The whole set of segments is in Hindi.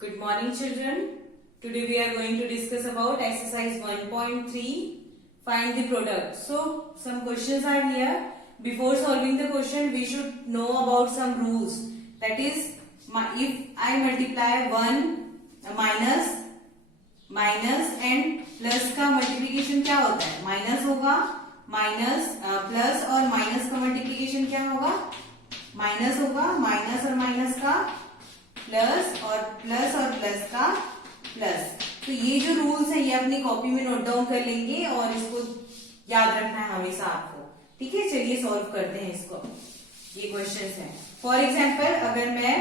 Good morning, children. Today we are going to discuss about exercise 1.3. Find the product. So some questions are here. Before solving the question, we should know about some rules. That is, if I multiply 1 minus and plus का multiplication क्या होता है? माइनस होगा, माइनस प्लस और माइनस का multiplication क्या होगा? माइनस होगा, माइनस और माइनस का प्लस और प्लस का प्लस। तो ये जो रूल्स है ये अपनी कॉपी में नोट डाउन कर लेंगे और इसको याद रखना है हमेशा आपको। ठीक है, चलिए सॉल्व करते हैं इसको। ये क्वेश्चंस है। फॉर एग्जांपल अगर मैं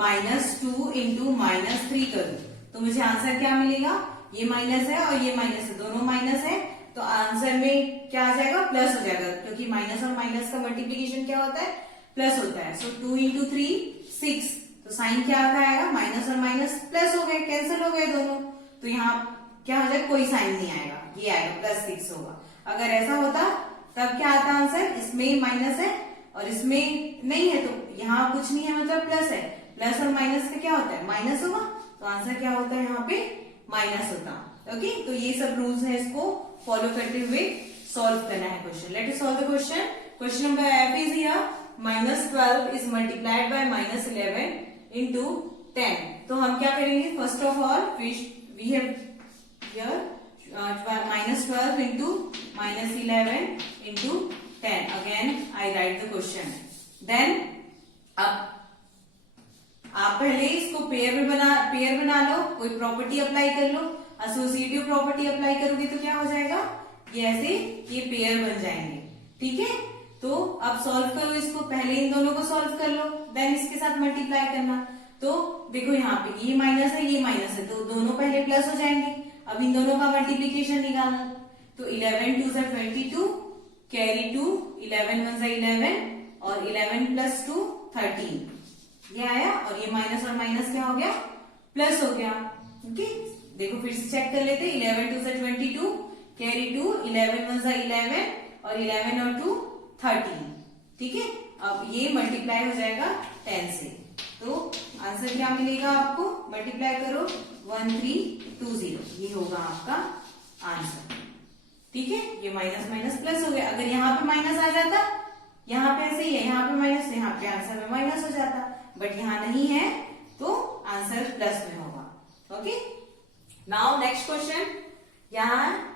-2 इंटू -3 करूं तो मुझे आंसर क्या मिलेगा? ये माइनस है और ये माइनस है, दोनों माइनस है, तो आंसर में क्या आ जाएगा? प्लस हो जाएगा, क्योंकि माइनस और माइनस का मल्टीप्लीकेशन क्या होता है? प्लस होता है। सो 2 इंटू 3 6, तो साइन क्या आएगा? माइनस और माइनस प्लस हो गए, कैंसिल हो गए दोनों, तो यहाँ क्या हो जाएगा? कोई साइन नहीं आएगा, ये आएगा +6 होगा। अगर ऐसा होता तब क्या आता आंसर? इसमें माइनस है और इसमें नहीं है, तो यहाँ कुछ नहीं है, मतलब प्लस है। प्लस और माइनस का क्या होता है? माइनस होगा, तो आंसर क्या होता है? यहाँ पे माइनस होता। ओके, तो ये सब रूल्स है, इसको फॉलो करते हुए सॉल्व करना है question. Let us solve the question. Question number F is here -12 is multiplied by -11 into 10। तो हम क्या करेंगे? First of all we have here -12 into -11 into 10। Again I write the question. Then अब आप पहले इसको पेयर बना लो, कोई प्रॉपर्टी अप्लाई कर लो। एसोसिएटिव प्रॉपर्टी अप्लाई करोगे तो क्या हो जाएगा? ये ऐसे ये पेयर बन जाएंगे। ठीक है, तो अब सॉल्व करो इसको। पहले इन दोनों को सॉल्व कर लो, देन इसके साथ मल्टीप्लाई करना। तो देखो यहाँ पे ये माइनस है, ये माइनस है, तो दोनों पहले प्लस हो जाएंगे। अब इन दोनों का मल्टीप्लीकेशन निकालना, तो 11 2 22, कैरी 2, 11 1 11 और 11 + 2 13, ये आया। और ये माइनस और माइनस क्या हो गया? प्लस हो गया। ओके, देखो फिर से चेक कर लेते। 11 2 22, कैरी 2, 11 1 11 और 11 और 2 13। ठीक है, अब ये मल्टीप्लाई हो जाएगा 10 से, तो आंसर क्या मिलेगा आपको? मल्टीप्लाई करो 1320, ये होगा आपका आंसर। ठीक है, ये माइनस माइनस प्लस हो गया। अगर यहाँ पे माइनस आ जाता, यहाँ पे ऐसे ही है, यहाँ पे माइनस, यहाँ पे आंसर में माइनस हो जाता, बट यहाँ नहीं है, तो आंसर प्लस में होगा। Okay, now next question. यहाँ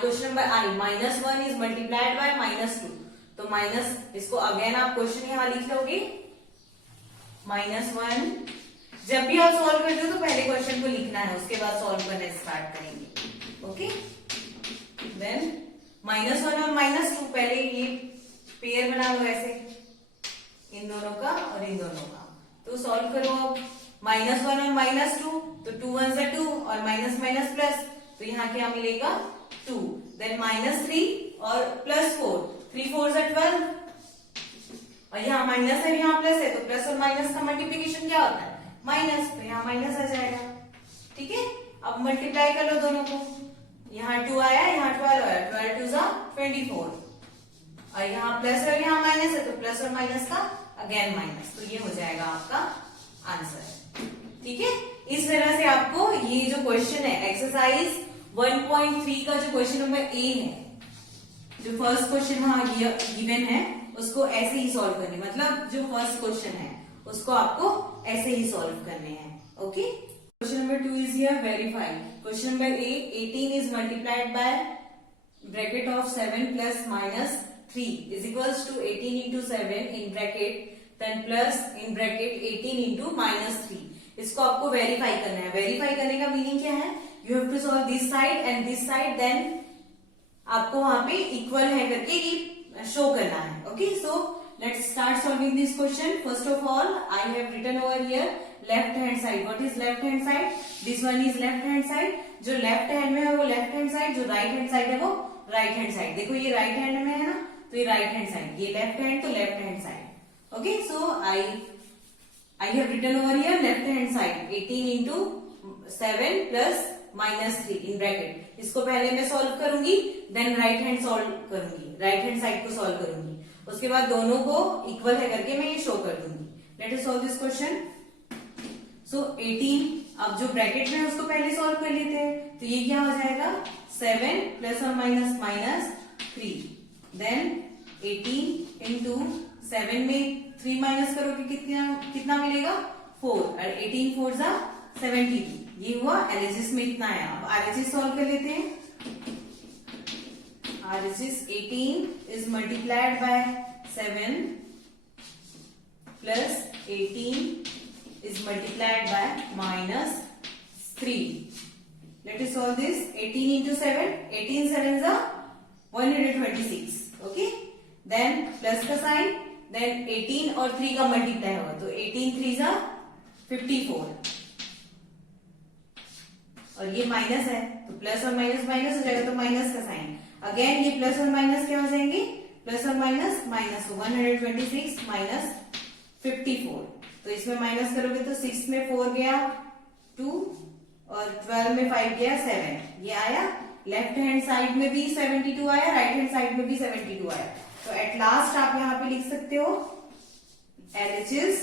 question number -1 is multiplied by -2, तो माइनस, इसको अगेन आप क्वेश्चन यहाँ लिख लोगे। -1, जब भी आप सॉल्व करते हो तो पहले क्वेश्चन को लिखना है, उसके बाद सॉल्व करना स्टार्ट करेंगे। ओके, देन -1 और -2, पहले ये पेयर बना लो ऐसे, इन दोनों का और इन दोनों का। तो सॉल्व करो अब। -1 और -2, तो 2 1 से 2 और माइनस माइनस प्लस, तो यहाँ क्या मिलेगा? 2। देन -3 और +4, 3 4 से 12, और यहाँ माइनस है, यहाँ प्लस है, तो प्लस और माइनस का मल्टीप्लीकेशन क्या होता है? माइनस, तो यहाँ माइनस आ जाएगा। ठीक है, अब मल्टीप्लाई कर लो दोनों को। यहाँ 2 आया, यहाँ 12 आया, 12 2 जा 24, और यहाँ प्लस है और यहाँ माइनस है, तो प्लस और माइनस का अगेन माइनस, तो ये हो जाएगा आपका आंसर। ठीक है, इस तरह से आपको ये जो क्वेश्चन है एक्सरसाइज 1.3 का जो क्वेश्चन नंबर ए है, जो फर्स्ट क्वेश्चन वहां गिवन है, उसको ऐसे ही सॉल्व करने, मतलब जो फर्स्ट क्वेश्चन है उसको आपको ऐसे ही सॉल्व करने हैं। Okay, question number 2 is here, verify. Question number A, 18 is multiplied by bracket of 7 + -3 is equals to 18 into 7 in bracket, then plus in bracket 18 into -3। इसको आपको वेरीफाई करना है। वेरीफाई करने का मीनिंग क्या है? You have to solve this side and this side, then आपको वहां पे इक्वल है करके ये शो करना है। Okay, so let's start solving this question. First of all I have written over here left hand side. What is left hand side? This one is left hand side. जो लेफ्ट हैंड में है वो लेफ्ट हैंड साइड, जो राइट हैंड साइड है वो राइट हैंड साइड। देखो ये राइट हैंड में है ना, तो ये राइट हैंड साइड, ये लेफ्ट हैंड, तो left hand side. Okay, so I have written over here left hand side 18 into 7 plus -3 in bracket। इसको पहले मैं सॉल्व करूंगी, देन राइट हैंड सॉल्व करूंगी, राइट हैंड साइड को सॉल्व करूंगी, उसके बाद दोनों को इक्वल है करके मैं ये शो कर दूंगी। Let us solve this question. So 18, अब जो ब्रैकेट में है उसको पहले सॉल्व कर लेते हैं। तो ये क्या हो जाएगा 7 प्लस और माइनस माइनस 3, देन 18 इंटू 7 में 3 माइनस करोगे कितना मिलेगा 4, और 18 4 जा 72। ये हुआ एलएचएस में इतना आया। अब आरएचएस सॉल्व कर लेते हैं। RHS 18 is multiplied by 7 plus 18 is multiplied by minus 3. Let us solve this. 18 into 7, 18 7s are 126. Okay. Then plus का sign, then 18 और 3 का multiply होगा तो 18 3s are 54. और ये माइनस है तो प्लस और माइनस माइनस हो जाएगा तो माइनस का साइन। अगेन ये प्लस और माइनस क्या हो जाएंगे, प्लस और माइनस माइनस, 126 माइनस 54। तो इसमें माइनस करोगे तो 6 में 4 गया 2 और 12 में 5 गया 7। ये आया। लेफ्ट हैंड साइड में भी 72 आया, राइट हैंड साइड में भी 72 आया। तो एट लास्ट आप यहाँ पे लिख सकते हो LHS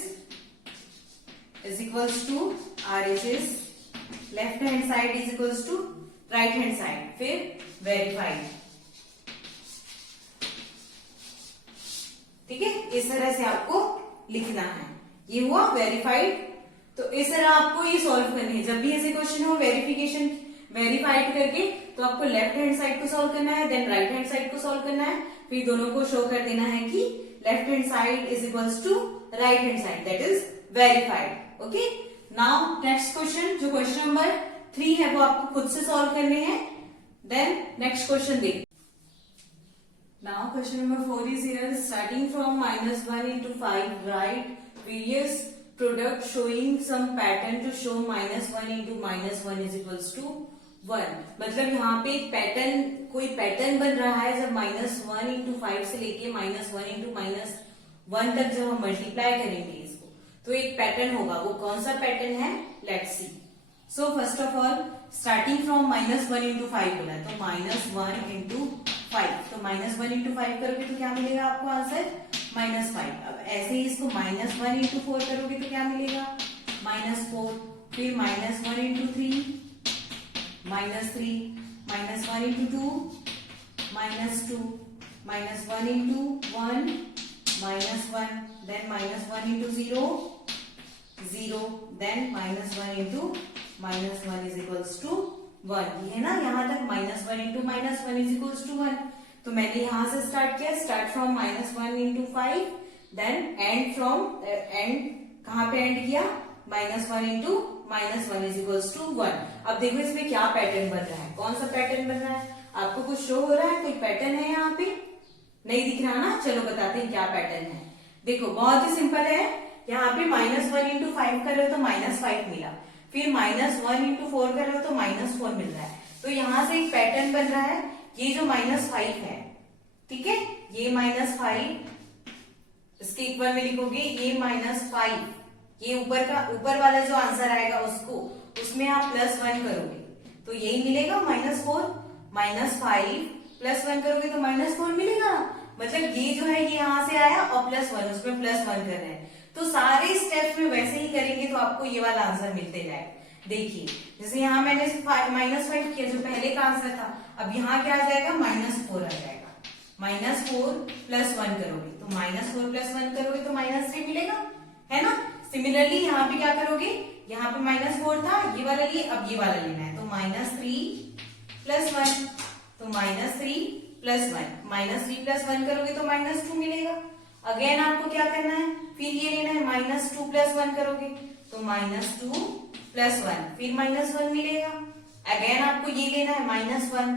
is equals to RHS, left hand side is equals to right hand side, फिर वेरीफाइड। ठीक है, इस तरह से आपको लिखना है। ये हुआ वेरीफाइड। तो इस तरह आपको ये सॉल्व करनी है। जब भी ऐसे क्वेश्चन हो वेरिफिकेशन वेरीफाइड करके, तो आपको लेफ्ट हैंड साइड को सॉल्व करना है, देन राइट हैंड साइड को सॉल्व करना है, फिर दोनों को शो कर देना है कि left hand side is equals to right hand side, that is verified. Okay, now next question, जो क्वेश्चन नंबर 3 है वो आपको खुद से सॉल्व करने हैं। देन नेक्स्ट क्वेश्चन देखिए। Now question number 4 is here. Starting from -1 into 5, write various product showing some pattern to show -1 into -1 is equals to 1। मतलब यहाँ पे एक पैटर्न, कोई पैटर्न बन रहा है जब -1 into 5 से लेके -1 into -1 तक जब हम मल्टीप्लाई करेंगे इसको, तो एक पैटर्न होगा। वो कौन सा पैटर्न है, let's see. So first of all starting from -1 into 5 बोला, तो -1 into 5, तो -1 into 5 करोगे तो क्या मिलेगा आपको आंसर -5। अब ऐसे ही इसको -1 into 4 करोगे तो क्या मिलेगा -4, फिर -1 into 3 -3, -1 into 2 -2, -1 into 1 -1, then -1 into 0 0, then -1 into -1 is equals to 1। ये है ना, यहाँ तक -1 into -1 is equals to 1। तो मैंने यहां से स्टार्ट किया, start from -1 into 5, then end from end, कहां पे एंड किया, -1 into -1 is equals to 1। अब देखो इसमें क्या पैटर्न बन रहा है, कौन सा पैटर्न बन रहा है, आपको कुछ शो हो रहा है, कोई पैटर्न है यहाँ पे, नहीं दिख रहा ना, चलो बताते हैं क्या पैटर्न है। देखो बहुत ही सिंपल है, यहाँ पे -1 into 5 कर रहे हो तो -5 मिला, फिर -1 into 4 कर रहे हो तो -4 मिल रहा है। तो यहाँ से एक पैटर्न बन रहा है, ये जो -5 है, ठीक है, ये -5 इसके इक्वल में लिखोगे, ये -5, ये ऊपर वाला जो आंसर आएगा उसको, उसमें आप +1 करोगे तो यही मिलेगा -4, -5 +1 करोगे तो -4 मिलेगा। मतलब ये जो है ये यहाँ से आया और +1, उसमें +1 कर रहे हैं। तो सारे स्टेप्स में वैसे ही करेंगे तो आपको ये वाला आंसर मिलते जाएगा। देखिए जैसे यहाँ मैंने -5 किया जो पहले का आंसर था, अब यहाँ क्या आ जाएगा, -4 आ जाएगा। -4 +1 करोगे तो -4 +1 करोगे तो -3 मिलेगा, है ना। सिमिलरली यहाँ पे क्या करोगे, यहाँ पे -4 था, ये वाला लिए, अब ये वाला लेना है, तो -3 +1, तो -3 +1, -3 +1 करोगे तो -2 मिलेगा। अगेन आपको क्या करना है, फिर ये लेना है, -2 +1 करोगे तो -2 +1, फिर -1 मिलेगा। अगेन आपको ये लेना है -1,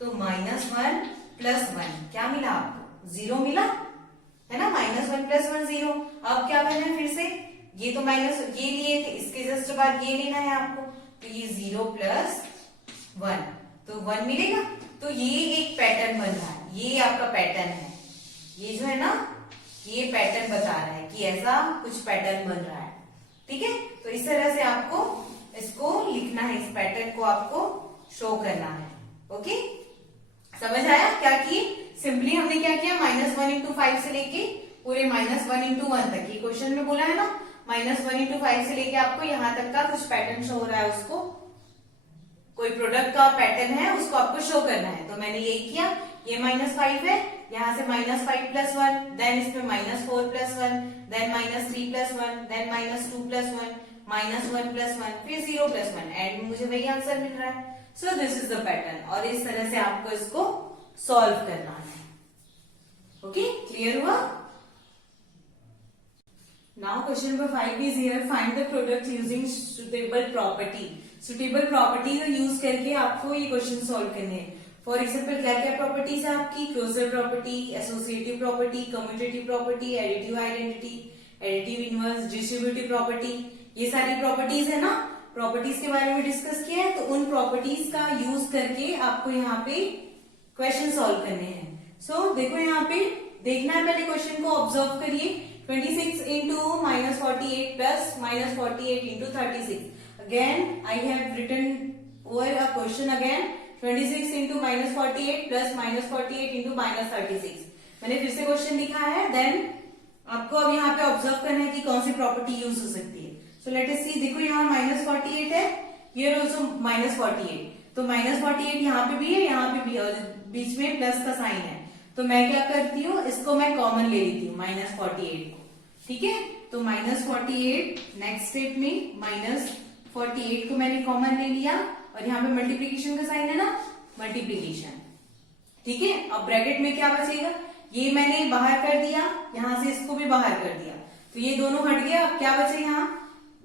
तो -1 +1 क्या मिला आपको, 0 मिला, है ना। -1 +1 0। अब क्या करना है, फिर से ये तो ये लिए थे, इसके जस्ट बाद ये लेना है आपको, तो ये 0 + 1, तो 1 मिलेगा। तो ये एक पैटर्न बन रहा है, ये आपका पैटर्न है, ये जो है ना, ये पैटर्न बता रहा है कि ऐसा कुछ पैटर्न बन रहा है, ठीक है। तो इस तरह से आपको इसको लिखना है, इस पैटर्न को आपको शो करना है। ओके, समझ आया क्या किए, सिंपली हमने क्या किया, -1 into 5 से लेके पूरे -1 into 1 तक, ये क्वेश्चन में बोला है ना, -1 इंटू 5 से लेके आपको यहाँ तक का कुछ पैटर्न शो हो रहा है, उसको कोई प्रोडक्ट का पैटर्न है उसको आपको शो करना है। तो मैंने यही किया, ये -5 है, यहाँ से -5 + 1, देन इसमें -4 + 1, देन -3 + 1, देन -2 + 1, -1 + 1, फिर 0 + 1, एंड मुझे वही आंसर मिल रहा है। So this is the pattern, और इस तरह से आपको इसको सॉल्व करना है। ओके, क्लियर हुआ? Now question number 5 is here, find the product using suitable property. Suitable property को यूज करके आपको ये क्वेश्चन सॉल्व करने हैं। फॉर एग्जाम्पल क्या क्या प्रॉपर्टीज है आपकी? Closure property, associative property, commutative property, additive identity, additive inverse, distributive property, ये सारी प्रॉपर्टीज है ना। प्रॉपर्टीज के बारे में डिस्कस किया है, तो उन प्रॉपर्टीज का यूज करके आपको यहाँ पे क्वेश्चन सॉल्व करने हैं। सो देखो यहाँ पे देखना है, पहले क्वेश्चन को ऑब्जर्व करिए। 26 into -48 plus -48 into 36। Again, I have written over a question again. 26 into -48 plus -48 into -36. मैंने फिर से क्वेश्चन लिखा है। देन आपको अब यहाँ पे ऑब्जर्व करना है कि कौन सी प्रॉपर्टी यूज हो सकती है। सो लेट अस सी, देखो यहाँ -48 है, हियर ऑल्सो -48, तो -48 यहाँ पे भी है, यहाँ पे भी है, और बीच में प्लस का साइन है। तो मैं क्या करती हूँ, इसको मैं कॉमन ले लेती हूँ -48 को, ठीक है। तो -48 नेक्स्ट स्टेप में -48 को मैंने कॉमन ले लिया, और यहाँ पे मल्टीप्लीकेशन का साइन है ना, मल्टीप्लीकेशन, ठीक है। अब ब्रैकेट में क्या बचेगा, ये मैंने बाहर कर दिया, यहाँ से इसको भी बाहर कर दिया, तो ये दोनों हट गया। अब क्या बचे यहाँ,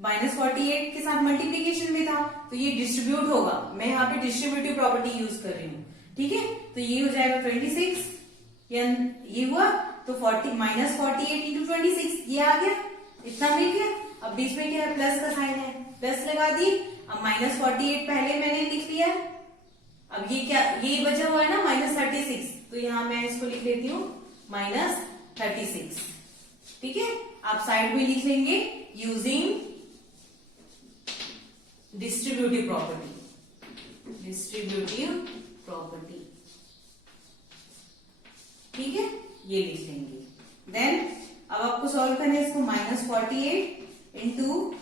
-48 के साथ मल्टीप्लीकेशन भी था, तो ये डिस्ट्रीब्यूट होगा। मैं यहाँ पे डिस्ट्रीब्यूटिव प्रॉपर्टी यूज कर रही हूँ, ठीक है। तो ये हो जाएगा 26, ये हुआ, तो -48 इंटू 26, ये आ गया, इतना मिल गया। अब बीच में क्या है, प्लस का साइन है, प्लस लगा दी। अब -48 पहले मैंने लिख लिया, अब ये क्या, ये बचा हुआ है ना -36, तो यहां मैं इसको लिख लेती हूँ -36, ठीक है। आप साइड में लिख लेंगे यूजिंग डिस्ट्रीब्यूटिव प्रॉपर्टी, ठीक है, ये लिख लेंगे। देन अब आपको सॉल्व करना है इसको, -48 इंटू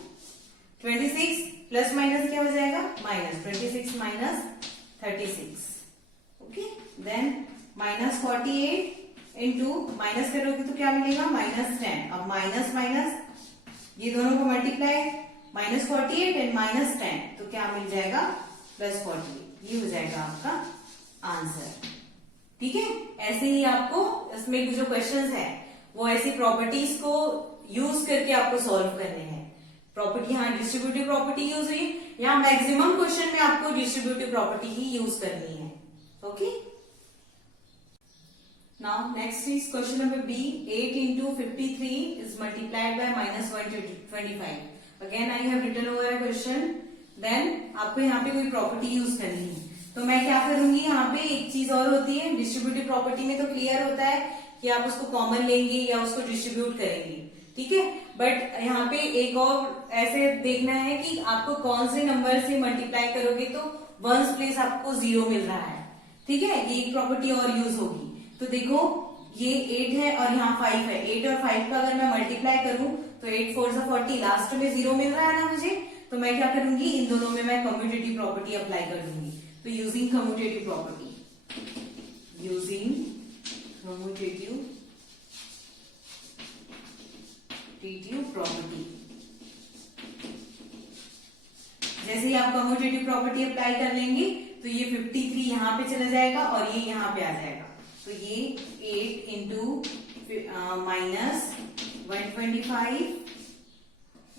26 प्लस माइनस क्या हो जाएगा, -26 -36, ओके। देन -48 इंटू माइनस करोगे तो क्या मिलेगा, -10। अब माइनस माइनस ये दोनों को मल्टीप्लाई, -48 एंड -10, तो क्या मिल जाएगा, +48। ये हो जाएगा आपका आंसर, ठीक है। ऐसे ही आपको इसमें जो क्वेश्चंस है वो ऐसी प्रॉपर्टीज को यूज करके आपको सॉल्व करने हैं। प्रॉपर्टी, यहाँ डिस्ट्रीब्यूटिव प्रॉपर्टी यूज हुई, यहाँ मैक्सिमम क्वेश्चन में आपको डिस्ट्रीब्यूटिव प्रॉपर्टी ही यूज करनी है, okay. Now next is question number B, 8 into 53 is multiplied by -125। Again I have written over a question. Then आपको यहाँ पे कोई प्रॉपर्टी यूज करनी है, तो मैं क्या करूंगी, यहाँ पे एक चीज और होती है, डिस्ट्रीब्यूटिव प्रॉपर्टी में तो क्लियर होता है कि आप उसको कॉमन लेंगे या उसको डिस्ट्रीब्यूट करेंगे, ठीक है। बट यहाँ पे एक और ऐसे देखना है कि आपको कौन से नंबर से मल्टीप्लाई करोगे तो वंस प्लेस आपको 0 मिल रहा है, ठीक है। ये एक प्रॉपर्टी और यूज होगी। तो देखो ये 8 है और यहाँ 5 है, 8 और 5 का अगर मैं मल्टीप्लाई करूं तो 8 4 सा 40, लास्ट में 0 मिल रहा है ना मुझे, तो मैं क्या करूंगी, इन दोनों में मैं कम्यूटेटिव प्रॉपर्टी अप्लाई कर दूंगी। तो यूजिंग कम्यूटेटिव प्रॉपर्टी, जैसे ही आप कम्यूटेटिव प्रॉपर्टी अप्लाई कर लेंगे तो ये 53 यहाँ पे चला जाएगा और ये यहाँ पे आ जाएगा। तो ये 8 इंटू -125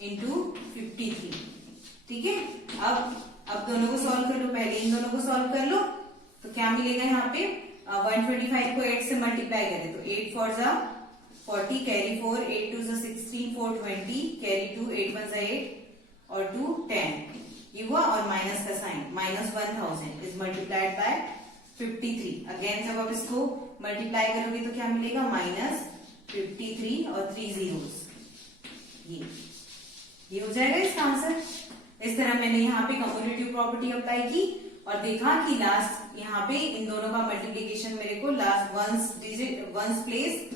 इंटू 53, ठीक है। अब दोनों को सॉल्व कर लो, पहले इन दोनों को सॉल्व कर लो, तो क्या मिलेगा यहाँ पे, 125 को 8 से मल्टीप्लाई करें तो 8 4 जा 40, कैरी 4, 8 2 जा 16, 4 20, कैरी 2, 8 1 जा 8 और 2 10, ये हुआ। और माइनस का sign, -1000 is multiplied by 53। Again जब आप इसको मल्टीप्लाई करोगे तो क्या मिलेगा, -53 और 3 zeros, ये हो जाएगा इसका आंसर। इस तरह मैंने यहाँ पे कम्यूटेटिव प्रॉपर्टी अप्लाई की और देखा कि लास्ट यहाँ पे इन दोनों का मल्टीप्लीकेशन मेरे को लास्ट वंस प्लेस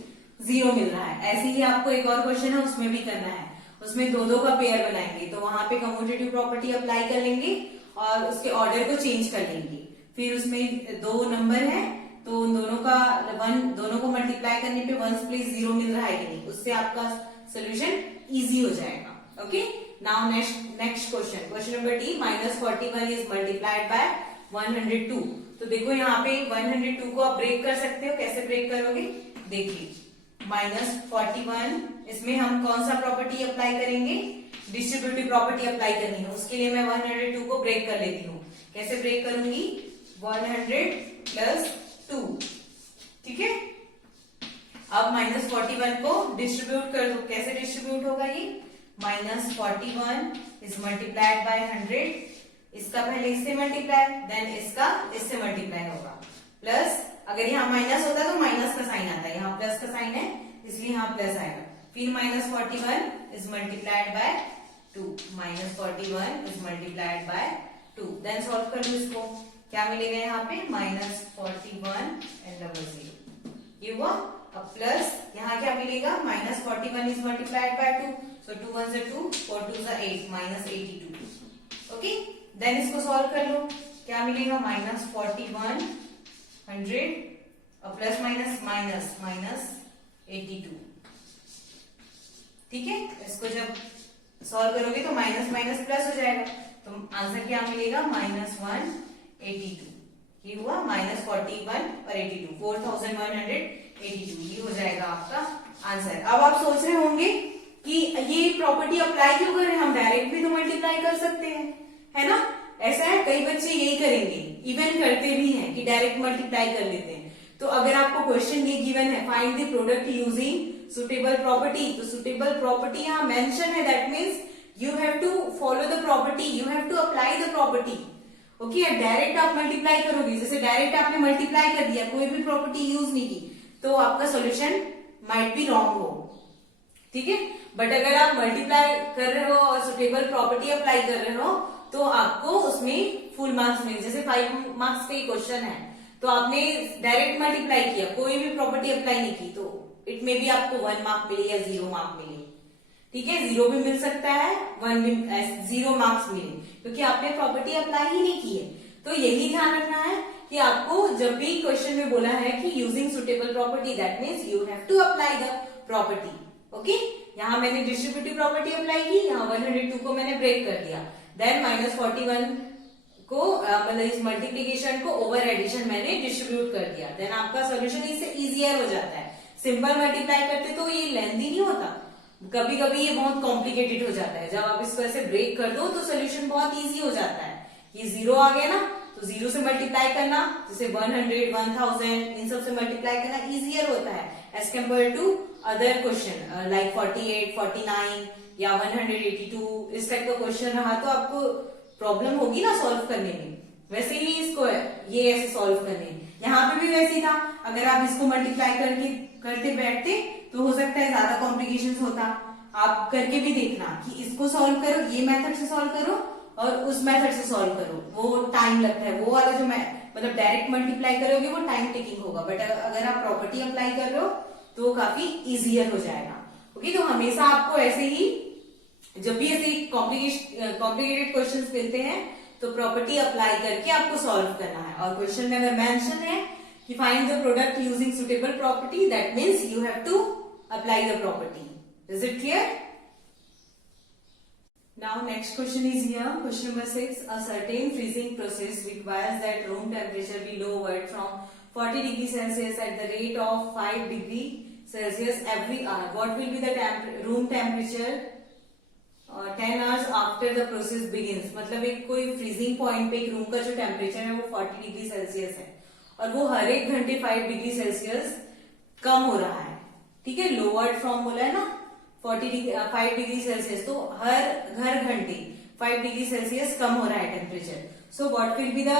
0 मिल रहा है। ऐसे ही आपको एक और क्वेश्चन है उसमें भी करना है, उसमें दो दो का पेयर बनाएंगे, तो वहां पे कम्यूटेटिव प्रॉपर्टी अप्लाई कर लेंगे और उसके ऑर्डर को चेंज कर लेंगे। फिर उसमें दो नंबर है तो उन दोनों का दोनों को मल्टीप्लाई करने पे 1 प्लेस 0 मिल रहा है कि नहीं, उससे आपका सोल्यूशन इजी हो जाएगा। Okay, now next question number D, -41 is multiplied bye 102। तो देखो यहाँ पे 102 को आप ब्रेक कर सकते हो, कैसे ब्रेक करोगे देखिए। -41 इसमें हम कौन सा प्रॉपर्टी अप्लाई करेंगे, डिस्ट्रीब्यूटिव प्रॉपर्टी अप्लाई करनी है। उसके लिए मैं 102 को ब्रेक कर लेती हूँ। कैसे ब्रेक करूंगी, 100 प्लस 2, ठीक है। अब -41 को डिस्ट्रीब्यूट कर दो, कैसे डिस्ट्रीब्यूट होगा ये, -41 इज मल्टीप्लाइड बाय 100, इसका पहले इससे मल्टीप्लाई, देन इसका इससे मल्टीप्लाई होगा, प्लस अगर यहाँ माइनस होता तो माइनस का साइन आता है, यहाँ प्लस का साइन है इसलिए यहाँ प्लस आएगा। फिर -41 is multiplied by 2, -41 is multiplied by 2, then solve कर लो इसको, क्या मिलेगा यहाँ पे, -41 एंड डबल 0, ये हुआ। अब प्लस यहाँ क्या मिलेगा, -41 इज मल्टीप्लाइड बाय 2, सो 2 1 से 2, 4 2 से 8, -82। ओके, देन इसको सॉल्व कर लो, क्या मिलेगा, -41 100 और प्लस माइनस माइनस माइनस 82, ठीक है। इसको जब सॉल्व करोगे तो माइनस माइनस प्लस हो जाएगा, तो आंसर क्या मिलेगा, -182, ये हुआ -41 और 82, 4182, ये हो जाएगा आपका आंसर। अब आप सोच रहे होंगे कि ये प्रॉपर्टी अप्लाई क्यों करें, हम डायरेक्ट भी तो मल्टीप्लाई कर सकते हैं, है ना। ऐसा है, कई बच्चे यही करेंगे, इवन करते भी हैं कि डायरेक्ट मल्टीप्लाई कर लेते हैं। तो अगर आपको क्वेश्चन ये गिवन है, find the product using suitable property, तो सुटेबल प्रॉपर्टी यहाँ मेंशन है, that means you have to follow the property, you have to apply the property. Okay, direct आप मल्टीप्लाई करोगे, जैसे डायरेक्ट आपने मल्टीप्लाई कर दिया, कोई भी प्रॉपर्टी यूज नहीं की, तो आपका सोल्यूशन माइट बी रॉन्ग हो, ठीक है। बट अगर आप मल्टीप्लाई कर रहे हो और सुटेबल प्रॉपर्टी अप्लाई कर रहे हो तो आपको उसमें फुल मार्क्स मिले। जैसे 5 मार्क्स का क्वेश्चन है तो आपने डायरेक्ट मल्टीप्लाई किया, कोई भी प्रॉपर्टी अप्लाई नहीं की, तो इट में भी आपको 1 मार्क मिले या 0 मार्क मिले, ठीक है। 0 भी मिल सकता है, 1 भी 0 मार्क्स मिले, क्योंकि आपने प्रॉपर्टी अप्लाई ही नहीं की है। तो यही ध्यान रखना है कि आपको जब भी क्वेश्चन में बोला है कि using suitable property, that means you have to apply the property. Okay, यहाँ मैंने डिस्ट्रीब्यूटिव प्रॉपर्टी अप्लाई की, यहाँ 102 को मैंने ब्रेक कर दिया, देन -41 को मतलब इस मल्टीप्लीकेशन को ओवर एडिशन मैंने डिस्ट्रीब्यूट कर दिया, देन आपका सोल्यूशन इससे इजियर हो जाता है। सिंपल मल्टीप्लाई करते तो ये लेंथी नहीं होता, कभी कभी ये बहुत कॉम्प्लिकेटेड हो जाता है। जब आप इसको ऐसे ब्रेक कर दो तो सोल्यूशन बहुत इजी हो जाता है। ये 0 आ गया ना, तो 0 से मल्टीप्लाई करना, जैसे 100 1000 इन सब से मल्टीप्लाई करना इजियर होता है as compare to other question like 48 49 या 182, इस टाइप का क्वेश्चन रहा तो आपको प्रॉब्लम होगी ना सॉल्व करने में। वैसे ही इसको ये ऐसे सॉल्व करने, यहाँ पे भी वैसे ही था, अगर आप इसको मल्टीप्लाई करते बैठते तो हो सकता है ज्यादा कॉम्प्लिकेशंस होता। आप करके भी देखना कि इसको सॉल्व करो, ये मेथड से सॉल्व करो और उस मेथड से सॉल्व करो, वो टाइम लगता है। वो वाला जो मतलब डायरेक्ट मल्टीप्लाई करोगे वो टाइम टेकिंग होगा, बट अगर आप प्रॉपर्टी अप्लाई कर रहे हो तो वो काफी इजियर हो जाएगा। ओके, तो हमेशा आपको ऐसे ही जब भी ऐसे कॉम्प्लिकेटेड क्वेश्चंस मिलते हैं तो प्रॉपर्टी अप्लाई करके आपको सॉल्व करना है। और क्वेश्चन में अगर मेंशन है कि find the product using suitable property, that means you have to apply the property. Is it clear? Now next question is here, question number 6. A certain freezing process requires that room temperature be lowered from 40 degrees Celsius at the rate of 5 degrees Celsius every hour. What will be the room temperature 10 hours after the process begins? मतलब एक कोई फ्रीजिंग पॉइंट पे एक रूम का जो टेम्परेचर है वो 40 डिग्री सेल्सियस है और वो हर एक घंटे 5 डिग्री सेल्सियस कम हो रहा है, ठीक है। लोअर्ड फ्रॉम बोला है ना 5 डिग्री सेल्सियस, तो हर घंटे 5 डिग्री सेल्सियस कम हो रहा है temperature. So what will be the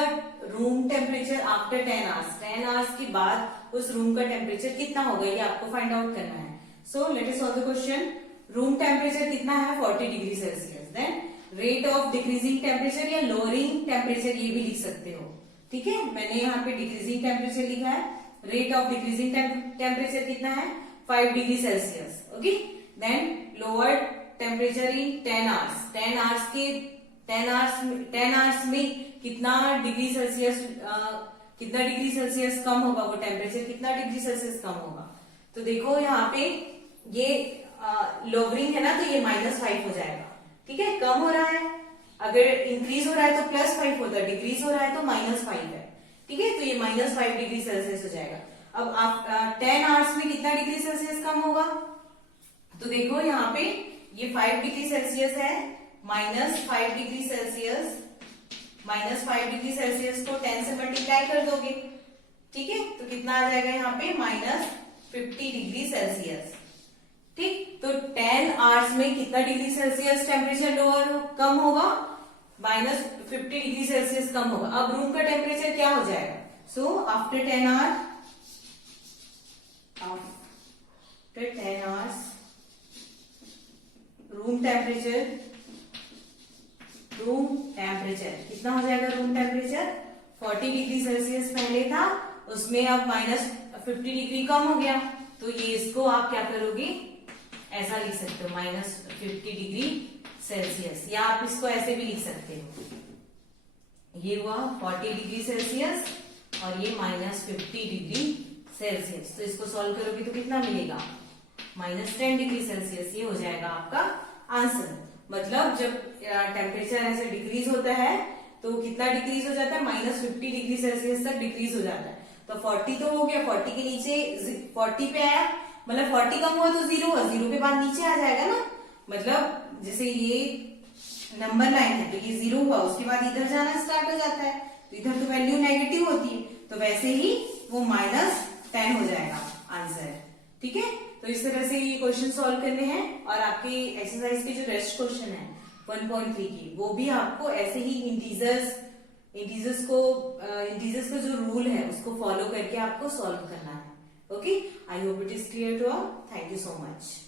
room temperature after 10 hours? 10 hours के बाद उस रूम का टेम्परेचर कितना होगा ये आपको फाइंड आउट करना है। So let us solve the question. Room temperature कितना है 40 degree Celsius, then rate of decreasing temperature या लोअरिंग टेम्परेचर ये भी लिख सकते हो, ठीक है। मैंने यहाँ पे डिक्रीजिंग टेम्परेचर लिखा है, रेट ऑफ डिक्रीजिंग टेम्परेचर कितना है 5 degree Celsius, okay. Then lowered temperature in 10 hours. 10 hours में कितना डिग्री सेल्सियस कम होगा, वो टेम्परेचर कितना डिग्री सेल्सियस कम होगा। तो देखो यहाँ पे ये लोअरिंग है ना, तो ये -5 हो जाएगा। ठीक है, कम हो रहा है, अगर इंक्रीज हो रहा है तो +5 होता है, डिक्रीज हो रहा है तो -5 है। ठीक है, तो ये -5 डिग्री सेल्सियस हो जाएगा। अब आप 10 आवर्स में कितना डिग्री सेल्सियस कम होगा, तो देखो यहाँ पे ये 5 डिग्री सेल्सियस है, -5 डिग्री सेल्सियस, -5 डिग्री सेल्सियस को 10 से मल्टीप्लाई कर दोगे। ठीक है, तो कितना आ जाएगा यहाँ पे -50 डिग्री सेल्सियस। ठीक, तो 10 आवर्स में कितना डिग्री सेल्सियस टेम्परेचर लोअर कम होगा, -50 डिग्री सेल्सियस कम होगा। अब रूम का टेम्परेचर क्या हो जाएगा, so after 10 hours room temperature कितना हो जाएगा, रूम टेम्परेचर 40 डिग्री सेल्सियस पहले था, उसमें अब -50 डिग्री कम हो गया, तो ये इसको आप क्या करोगे, ऐसा लिख सकते हो -50 डिग्री सेल्सियस, या आप इसको ऐसे भी लिख सकते हो। ये हुआ 40 डिग्री सेल्सियस और ये -50 डिग्री सेल्सियस। तो इसको सॉल्व करोगे तो कितना मिलेगा, -10 डिग्री सेल्सियस। ये हो जाएगा आपका आंसर। मतलब जब टेम्परेचर ऐसे डिक्रीज होता है तो कितना डिक्रीज हो जाता है, -50 डिग्री सेल्सियस तक डिक्रीज हो जाता है। तो 40 तो हो गया, 40 के नीचे 40 पे आया, मतलब 40 कम हुआ तो 0 हुआ, 0 के बाद नीचे आ जाएगा ना। मतलब जैसे ये नंबर लाइन है तो ये 0 हुआ, उसके बाद इधर जाना स्टार्ट हो जाता है, तो इधर तो वैल्यू नेगेटिव होती है, तो वैसे ही वो -10 हो जाएगा आंसर। ठीक है, तो इस तरह से ये क्वेश्चन सॉल्व करने हैं। और आपके एक्सरसाइज के जो रेस्ट क्वेश्चन है 1.3 की, वो भी आपको ऐसे ही इंटीजर्स का जो रूल है उसको फॉलो करके आपको सॉल्व करना है। Okay, I hope it is clear to all. Thank you so much.